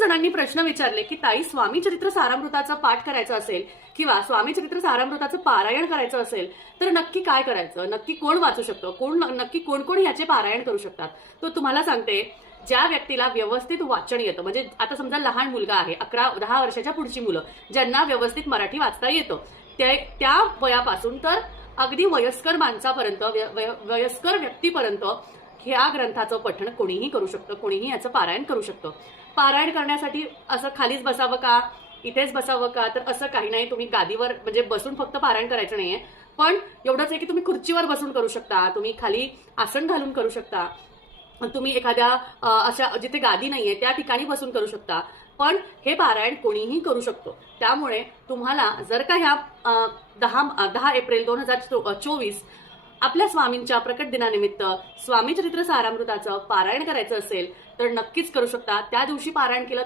जणांनी प्रश्न विचारले की ताई, स्वामी चरित्र सारामृताचा पाठ करायचा असेल किंवा स्वामी चरित्र सारामृताचं पारायण करायचं असेल तर नक्की काय करायचं, नक्की कोण वाचू शकतं, नक्की कोण कोण याचे पारायण करू शकतात. तो तुम्हाला सांगते, ज्या व्यक्तीला व्यवस्थित वाचन येतं, म्हणजे आता समजा लहान मुलगा आहे, 11-10 वर्षाच्या पुढची मुलं ज्यांना व्यवस्थित मराठी वाचता येतं, त्या वयापासून तर अगदी वयस्कर माणसापर्यंत, वयस्कर व्यक्तीपर्यंत ह्या ग्रंथाचं पठण कोणीही करू शकतं, कोणीही याचं पारायण करू शकतं. पारायण करण्यासाठी असं खालीच बसावं का, इथेच बसावं का, तर असं काही नाही. तुम्ही गादीवर म्हणजे बसून फक्त पारायण करायचं नाहीये, पण एवढंच आहे की तुम्ही खुर्चीवर बसून करू शकता, तुम्ही खाली आसन घालून करू शकता, तुम्ही एखाद्या अशा जिथे गादी नाहीये त्या ठिकाणी बसून करू शकता. पण हे पारायण कोणीही करू शकतो. त्यामुळे तुम्हाला जर का ह्या 10 एप्रिल 2024 आपल्या स्वामींच्या प्रकट दिनानिमित्त स्वामी चरित्र सारामृताचं पारायण करायचं असेल तर नक्कीच करू शकता. त्या दिवशी पारायण केलं